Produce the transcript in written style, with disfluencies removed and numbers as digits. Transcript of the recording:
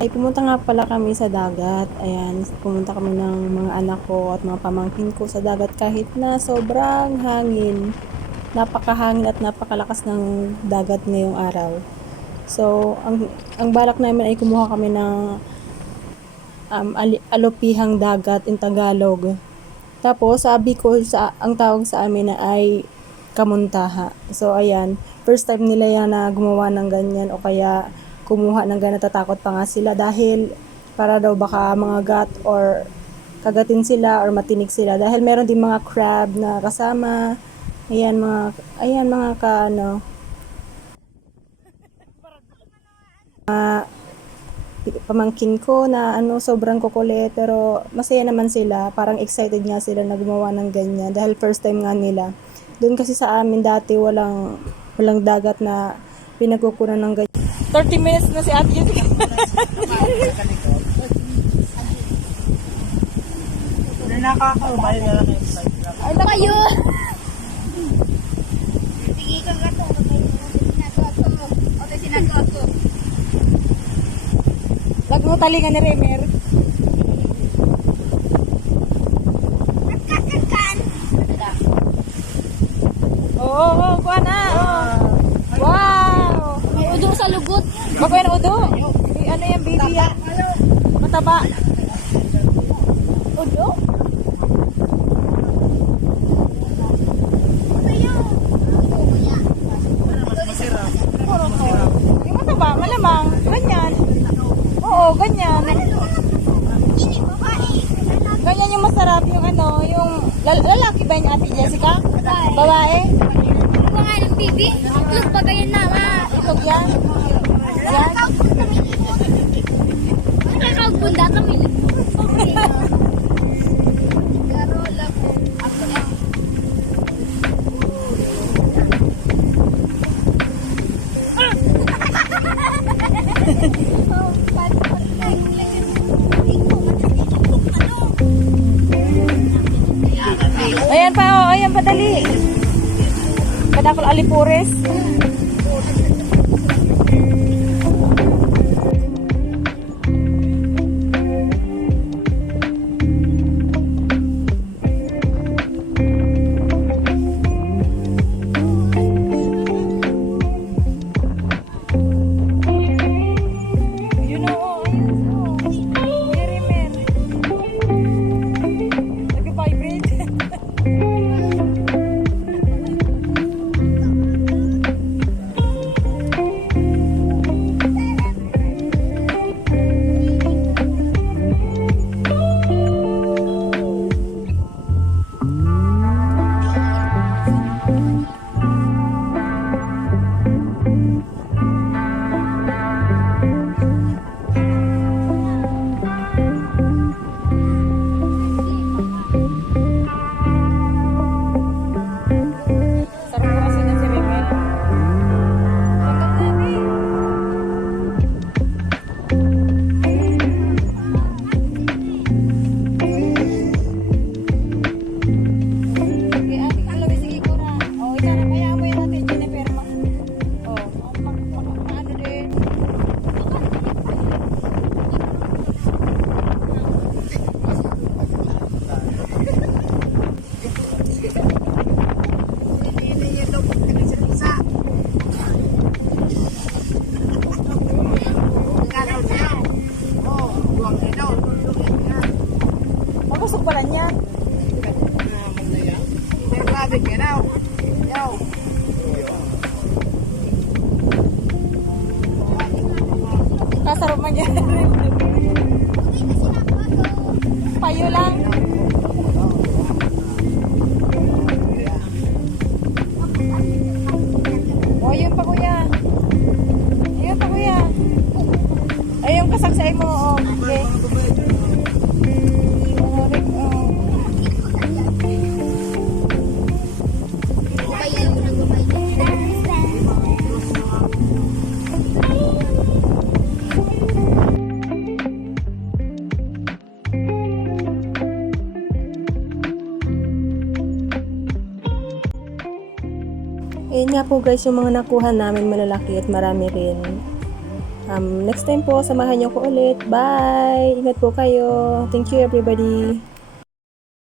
Ay pumunta nga pala kami sa dagat. Ayan, pumunta kami ng mga anak ko at mga pamangkin ko sa dagat kahit na sobrang hangin. Napakahangin at napakalakas ng dagat ngayong araw. So, ang balak namin ay kumuha kami ng alupihang dagat in Tagalog. Tapos, sabi ko, ang tawag sa amin na ay kamuntaha. So, ayan, first time nila yan na gumawa ng ganyan o kaya kumuha ng ganyan, natatakot pa nga sila dahil para daw baka mga gat or kagatin sila or matinig sila dahil meron din mga crab na kasama. Ayan mga pamangkin ko na sobrang kukulit pero masaya naman sila, parang excited nga sila na gumawa ng ganyan dahil first time nga nila. Doon kasi sa amin dati walang dagat na pinagkukunan ng ganyan. 30 minutes na si Ate Judy. Nakakaumay na lang yung side. Ay, kayo! Sige ka nga to. Sinagawa ko. Lag mo talingan ni Remer. Kan! Oo, kuha na. Wow! May udo sa lugot. Bako yan udo. Ano yan, baby yan? Mataba. Udo? Yung mataba, malamang. Ganyan. Oo, ganyan. Ini babae. Ganyan yung masarap, yung yung lalaki ba yung Ate Jessica? Babae? Mga ng bibi. Itlog pa kayo na, ma. Itlog yan? Yan? Nakakagbunda kami. Ayan pa, oh, ayan pa, dali. Kadakol alipures. Yun o, ayun o. Remer. Nag-vibrate. Sarap kasi na si Remer. Hanggang nabi. Sige, ate, ang labi, sige ko na. O, ikaw na, kaya mo yun natin, Jennifer. O, ano din. Mabusog pala niya. Kasarap man yan. Payo lang. O, yun pa kuya. Ayun pa kuya. Ay, yung kasaksay mo. O, okay. Ayun nga po guys, yung mga nakuha namin malalaki at marami rin. Next time po, samahan niyo ko ulit. Bye! Ingat po kayo. Thank you everybody.